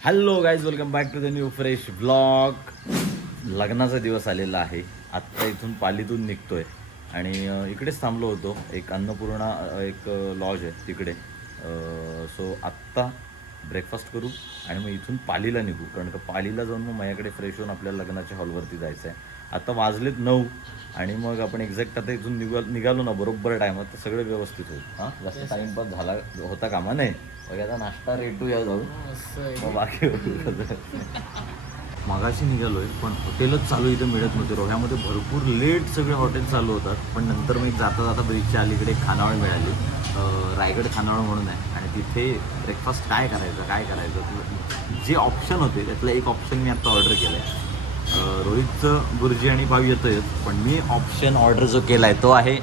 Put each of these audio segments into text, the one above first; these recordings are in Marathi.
Hello guys, welcome back to the new fresh blog. लग्नाचा दिवस आलेला आहे. आत्ता इथून पालीतून निघतोय आणि इकडेच थांबलो होतो. एक अन्नपूर्णा एक लॉज आहे तिकडे. सो आत्ता ब्रेकफास्ट करू आणि मग इथून पालीला निघू, कारण का पालीला जाऊन मग माझ्याकडे फ्रेश होऊन आपल्याला लग्नाच्या हॉलवरती जायचं आहे. आता वाजलेत 9 आणि मग आपण एक्झॅक्ट आता इथून निघालो ना बरोबर टायमात तर सगळं व्यवस्थित होईल. हां, जास्त टाईमपास झाला होता कामा नाही. बघा आता नाश्ता रेटू या जाऊ मग बाकी मगाशी निघालोय पण हॉटेलच चालू इथं मिळत नव्हते. रोह्यामध्ये भरपूर लेट सगळे हॉटेल चालू होतात. पण नंतर मी जाता जाता ब्रिजच्या अलीकडे खानावळ मिळाली. रायगड खानावळ म्हणून आहे आणि तिथे ब्रेकफास्ट काय करायचं जे ऑप्शन होते त्यातलं एक ऑप्शन मी आत्ता ऑर्डर केलं आहे. रोहितचं बुर्जी आणि पाव येतोय, पण मी ऑप्शन ऑर्डर जो केला आहे तो आहे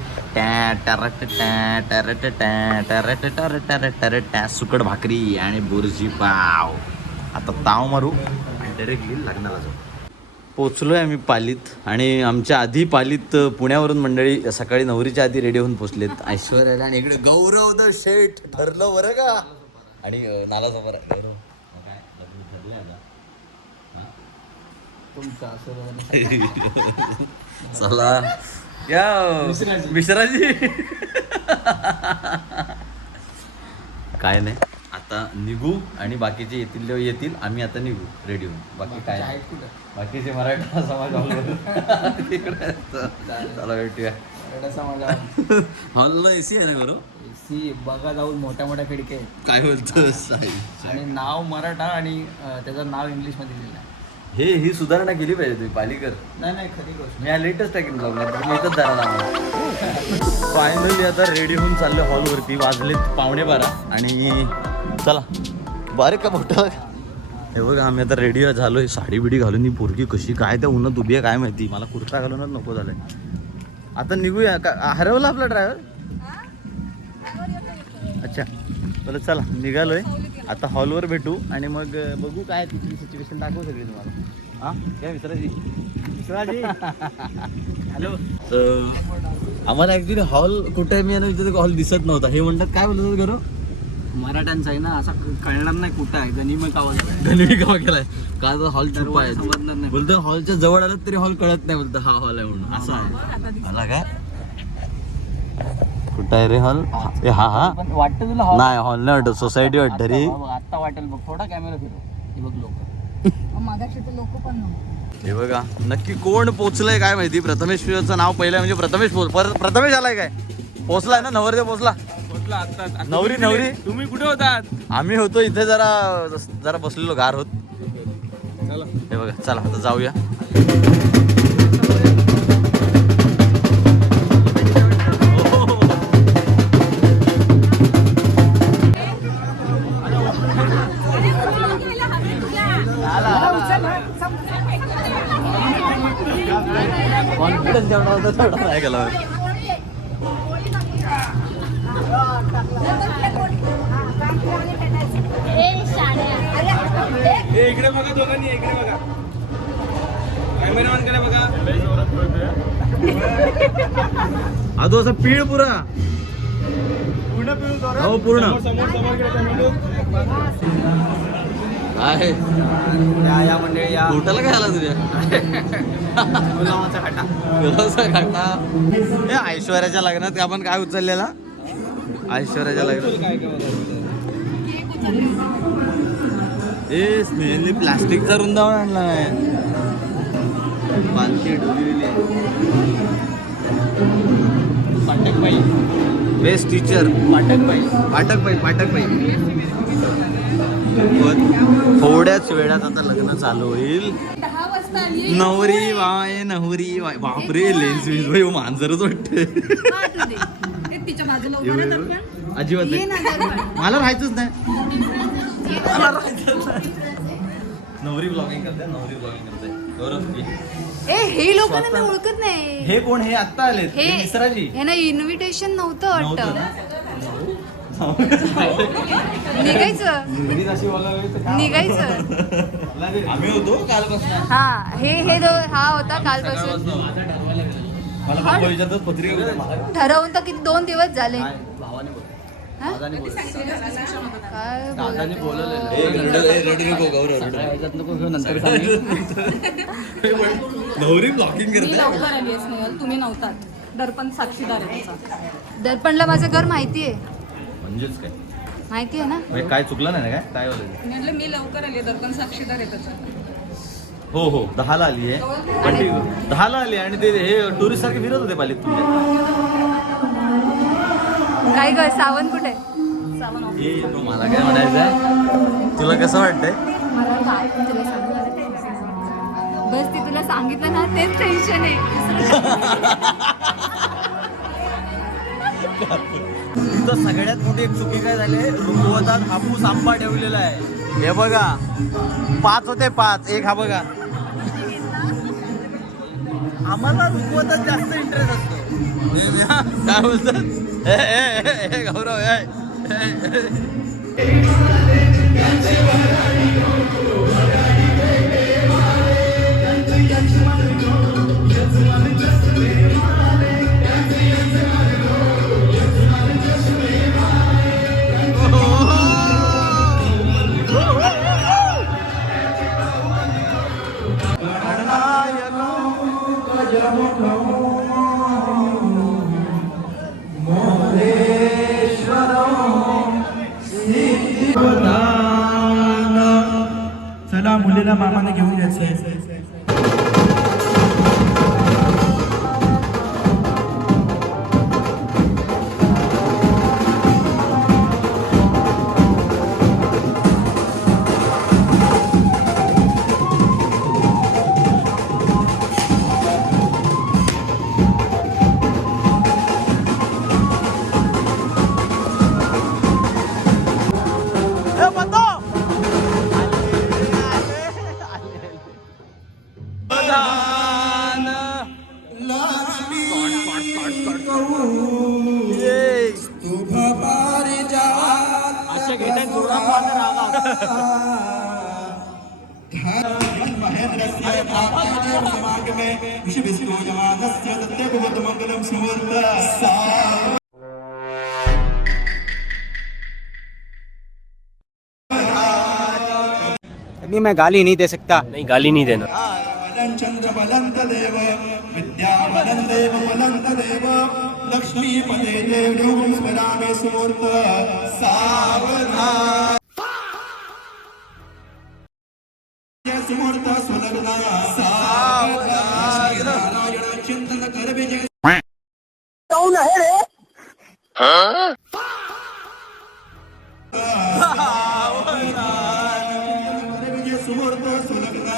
सुकट भाकरी आणि बुर्जी पाव. आता ताव मारू आणि डायरेक्टली लग्नाला जाऊ. पोचलोय आम्ही पालीत आणि आमच्या आधी पालीत पुण्यावरून मंडळी सकाळी नवरीच्या आधी रेडी होऊन पोचलेत. ऐश्वर्याला आणि इकडे गौरव द शेठ ठरलं बरं का. आणि नालासमोर आहे गौरव. चला या मिश्राजी. काय नाही, आता निघू आणि बाकीचे येतील आम्ही आता निघू रेडी होऊन. बाकी काय बाकीचे मराठा समाज तिकडे. चला भेटूया. हॉलला एसी आहे ना बरोबर. एसी बघा जाऊन मोठ्या मोठ्या खिडक्या काय बोलतो आणि नाव मराठा आणि त्याचं नाव इंग्लिश मध्ये लिहिलं आहे. ही सुधारणा केली पाहिजे तुम्ही पालीकर. नाही खरी गोष्ट. मी लेटेस्ट टाकेन ब्लॉगला इथंच धरा. फायनली आता रेडी होऊन चाललो हॉलवरती. वाजलेत 11:15 आणि चला बारीक का मोठं. हे बघा आम्ही आता रेडी झालोय. साडी बिडी घालून ही पोरगी कशी काय त्या उन्हात उभी आहे काय माहिती. मला कुर्ता घालूनच नको झालंय. आता निघूया का. हरवला आपला ड्रायव्हर. अच्छा बरं चला निघालोय. आता हॉलवर भेटू आणि मग बघू काय तिथली सिच्युएशन दाखवू सगळी तुम्हाला. हां काय मिश्राजी हॅलो. आम्हाला ॲक्च्युली हॉल कुठे आहे मी आणि तिथे हॉल दिसत नव्हता. हे म्हणतात काय बोलतात घरो मराठ्यांचा आहे ना असा कळणार नाही कुठं आहे. गनिमी गावा केलाय का हॉल चुपा आहे समजणार नाही. बोलतो. हॉलच्या जवळ आलं तरी हॉल कळत नाही बोलतो हा हॉल आहे म्हणून. असं आहे मला काय कुठं आहे रे हॉल. हा पण वाटतं तुला हॉल नाही हॉल नाही वाटत सोसायटी वाटत रे. आता वाटेल बघ. थोडा कॅमेरा फिरव. हे बघ लोक मागाशी तर लोक पण नव्हते. हे बघा नक्की कोण पोचलंय काय माहिती. प्रथमेशचं नाव पहिलं म्हणजे प्रथमेश आलाय काय. पोचलाय ना नवरदेव पोचला. नवरी तुम्ही कुठे होतात. आम्ही होतो इथे जरा बसलेलो गार होत. हे बघा चला आता जाऊया. कॉन्फिडन्स जेवढा होता तेवढा नाही गेला. इकडे बघा दोघांनी. इकडे बघा कॅमेरामॅन कडे बघा. आजो असा पीळ पुरा हो पूर्ण काय या मंडळी या होटल काय आला तुझ्या गुलामाचा खाटा. घाटा. हे ऐश्वर्याच्या लग्नात आपण काय उचललेला. ऐश्वर्याच्या लग्नात ए स्नेहलने प्लास्टिकचा वृंदावन आणला आहे. पालखी डोलीली. पाटकबाई बेस्ट टीचर पाटकबाई. थोड्याच वेळात आता लग्न चालू होईल. नवरी वाय बापरे लेन्स मांजरच वाटते. अजिबात नाही. मला राहायचंच नाही. नवरी ब्लॉगिंग करते गौरव. हे लोकांना मी ओळखत नाही. हे कोण. हे आत्ता आले मिश्राजी. हे ना इन्व्हिटेशन नव्हतं वाटतं. निघायचं आम्ही होतो कालपासून. हा होता कालपासून. मला पत्रिका ठरवून तर किती 2 दिवस झाले. भावाने बोल. हा? दादाने काय दादाने बोलवलेलं ह्याच्यात नको घेऊ नंतर मी लवकर आली आहे स्नेहल, तुम्ही नव्हतात. दर्पण साक्षीदार आहे त्याचा. दर्पणला माझं घर माहितीये म्हणजेच काय माहितीये ना. म्हणजे काय चुकलं नाही ना काय बोलायचं? म्हटलं मी लवकर आली आहे, दर्पण साक्षीदार आहे त्याचा. हो हो 10ला आली आहे पण ती 10ला आली आणि ते हे टुरिस्ट सारखे फिरत होते पालीत तुमच्या. काय ग सावंत कुठे हे मला काय म्हणायचं तुला कसं वाटतंय? मला काय तुला सांगू बस ती तुला सांगितलं ना तेच टेन्शन आहे. इथं सगळ्यात मोठी एक चुकी काय झाली, रुकवतात हापूस आंबा ठेवलेला आहे. हे बघा 5 होते 5, एक हा बघा. आम्हाला रुकवतात जास्त इंटरेस्ट असतो. काय बोलतात ए गौरव चला मुलीला मामाने घेऊन यायचंय. अभी मैं गाली नहीं दे सकता. नहीं, गाली नहीं देना. चंद्र बलंत देव विद्या बलंत देव बलंत देव लक्ष्मी पदे देव स्मरामे सुमूर्त सावधान सुमूर्त सुलग्ना सावधान नारायण चिंतन कर विजय. कौन है रे? सुमूर्त सुलग्ना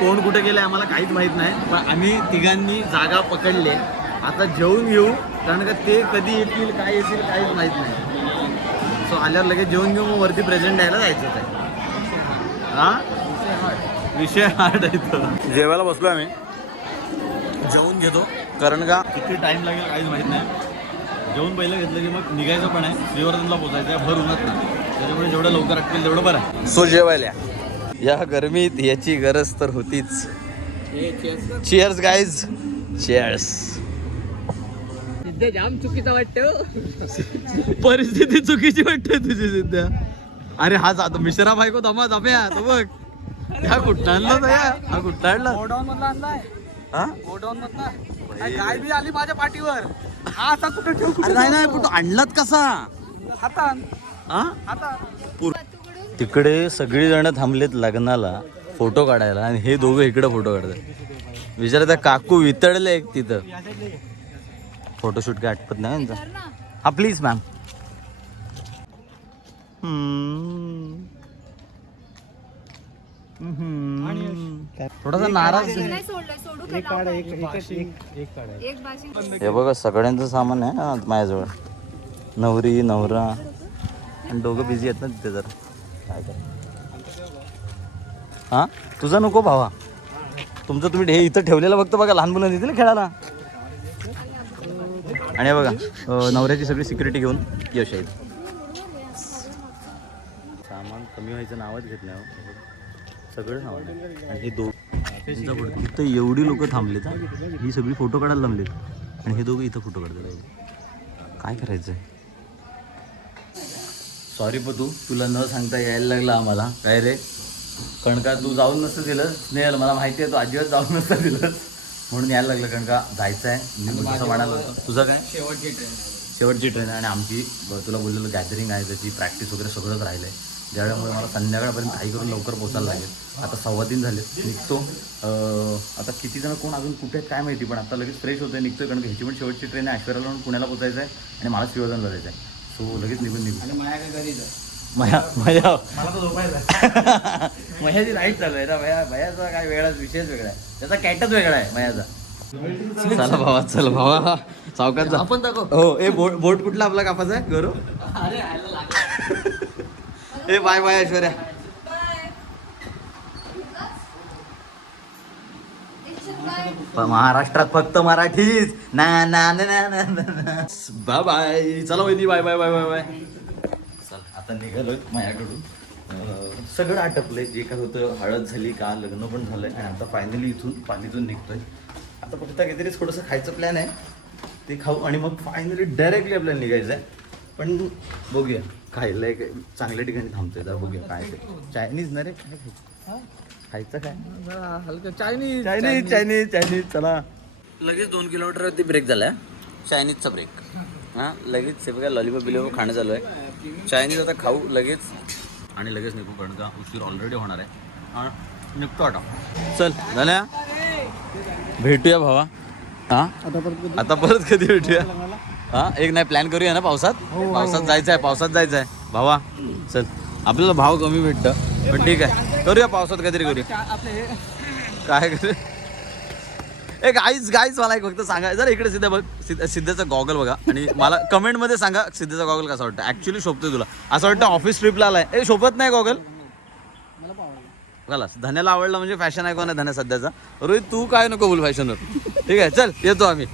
कोण कुठे गेले आम्हाला काहीच माहित नाही, पण आम्ही तिघांनी जागा पकडले. आता जेवून घेऊ, कारण का ते कधी येतील काय येतील काहीच माहित नाही. सो आल्यावर लगेच जेवून घेऊ, मग वरती प्रेझेंट द्यायला जायचं आहे. हा विषय हार्ड आहे तो. जेवायला बसलो आम्ही, जेवून घेतो, कारण का किती टाइम लागेल काहीच माहित नाही. जेवून पहिलं घेतलं की मग निघायचं पण आहे. श्रीवर्धनला पोचायचं आहे, भर उन्हात नाही, त्याच्यामुळे जेवढं लवकर अटकेल तेवढं बरं आहे. सो जेवायला या गरमीत याची गरज तर होतीच. Cheers guys, cheers. जाम चुकीचं वाटतं. परिस्थिती चुकीची वाटते तुझी सध्या. अरे हा जातो मिश्रा बायको दमा दम्या तो बघ. हा कुठं आणला दया हा कुठं आणला गोडाऊन मधला आणलाय हा गोडाऊन मधला गाय बी आली माझ्या पाठीवर हा आता कुठे ठेव अरे नाही नाही कुठं आणलात कसा हातान हा हातान तिकडे सगळी जण थांबलेत लग्नाला फोटो काढायला आणि हे दोघं इकडे फोटो काढतात विचार त्या काकू वितळले एक तिथं फोटोशूट काय आटपत नाही यांचा हा प्लीज मॅम थोडासा नाराज नाही सोडलं सोडू का लावू? एक बाशी हे बघा सगळ्यांचं सामान आहे ना माझ्याजवळ नवरी नवरा आणि दोघं बिझी आहेत ना तिथे जरा काय कर हा तुझा नको भावा तुमचं तुम्ही हे इथं ठेवलेलं बघतो बघा लहान मुलं येतील खेळायला आणि हे बघा नवऱ्याची सगळी सिक्युरिटी घेऊन यश आहेत सामान कमी व्हायचं नावच घेत नाही हो. सगळं नाव आहे आणि हे इथं एवढी लोक थांबलेत हा. ही सगळी फोटो काढायला जमलेत आणि हे दोघं इथं फोटो काढतात काय करायचं सॉरी तू तुला न सांगता यायला लागला आम्हाला काय रे कारण का तू जाऊन नसतं दिलं स्नेहल मला माहिती आहे तू अजिबात जाऊन नसतं दिलं म्हणून यायला लागलं कारण का जायचं आहे मी तसं म्हणालो होतं तुझं काय शेवटची ट्रेन आहे आणि आमची तुला बोललेलं गॅदरिंग आहे त्याची प्रॅक्टिस वगैरे सगळंच राहिलं आहे ज्यामुळे मला संध्याकाळपर्यंत काही करून लवकर पोचायला लागेल आता 3:15 झाले निघतो आता किती जण कोण अजून कुठे आहेत काय माहिती पण आता लगेच फ्रेश होतोय निघतोय कारण ह्याची पण शेवटची ट्रेन आहे ऐश्वर्याला म्हणून पुण्याला पोचायचं आहे आणि मला शिवजनला जायचं आहे सो लगेच निघून मयाची राईट चालू आहे ना भयाचा काय वेगळाच विषयच वेगळा आहे त्याचा कॅटच वेगळा आहे मयाचा चला भावा चल भावा सावकाश आपण दाखव हो ए बोट कुठला आपला कापाचा आहे गौरव ए बाय बाय ऐश्वर्या महाराष्ट्रात फक्त मराठीच ना ना ना ना ना बाय बाय चला वहिनी bye bye bye bye bye चल आता निघालोय माझ्याकडून सगळं आटपलंय जे काय होतं हळद झाली का लग्न पण झालंय आणि आता फायनली इथून पालीतून निघतोय आता फक्त काहीतरी थोडंसं खायचं प्लॅन आहे ते खाऊ आणि मग फायनली डायरेक्टली आपल्याला निघायचं आहे पण बघूया खायला एक चांगल्या ठिकाणी थांबतोय जरा बघूया काय ते चायनीज ना रे काय खायचं काय हलकं चायनीज चायनीज चायनीज चायनीज चला लगेच 2 किलोमीटरवरती ब्रेक झाला चायनीजचा ब्रेक हां लगेच हे बघा लॉलीपॉप बिलीपॉप खाणं चालू आहे चायनीज आता खाऊ लगेच आणि लगेच निघू कारण का उशीर ऑलरेडी होणार आहे निघतो आता चल झाल्या भेटूया भावा हां आता परत कधी भेटूया हां एक नाही प्लॅन करूया ना पावसात जायचं आहे भावा चल आपल्याला भाव कमी भेटतं पण ठीक आहे करूया पावसात काहीतरी करूया काय करू एक गाईच मला एक फक्त सांगा जरा इकडे सिद्धा बघ सिद्धाचा गॉगल बघा आणि मला कमेंटमध्ये सांगा सिद्धाचा गॉगल कसा वाटतं ॲक्च्युली शोभतोय तुला असं वाटतं ऑफिस ट्रिपला आलाय ए शोभत नाही गॉगल चला धन्याला आवडला म्हणजे फॅशन आहे कोण आहे धन्या सध्याचा रोहित तू काय नको बोल फॅशनवर ठीक आहे चल येतो आम्ही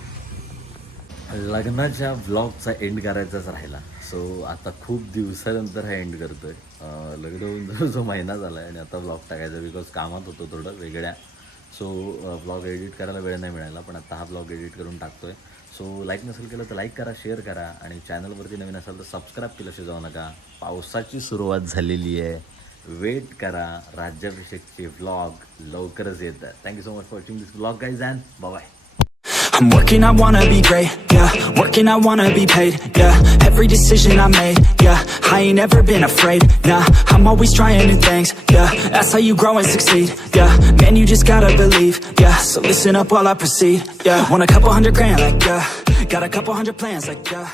लग्नाच्या ब्लॉगचा एंड करायचाच राहिला सो आता खूप दिवसानंतर हा एंड करतोय लग्न होऊन जो महिना झाला आहे आणि आता ब्लॉग टाकायचा बिकॉज कामात होतो थोडं वेगळ्या सो ब्लॉग एडिट करायला वेळ नाही मिळाला पण आता हा ब्लॉग एडिट करून टाकतोय सो लाईक नसेल केलं तर लाईक करा शेअर करा आणि चॅनलवरती नवीन असाल तर सबस्क्राईब केल्याशिवाय जाऊ नका पावसाची सुरुवात झालेली आहे वेट करा राज्याभिषेकचे व्लॉग लवकरच येतात thank you so much for watching this vlog guys and bye I'm working, I wanna be great, yeah. Working, I wanna be paid, yeah. Every decision I made, yeah. I ain't never been afraid, nah. I'm always trying new things, yeah. That's how you grow and succeed, yeah. Man, you just gotta believe, yeah. So listen up while I proceed, yeah. Want a couple $100 grand, like, yeah. Got a couple hundred plans, like, yeah.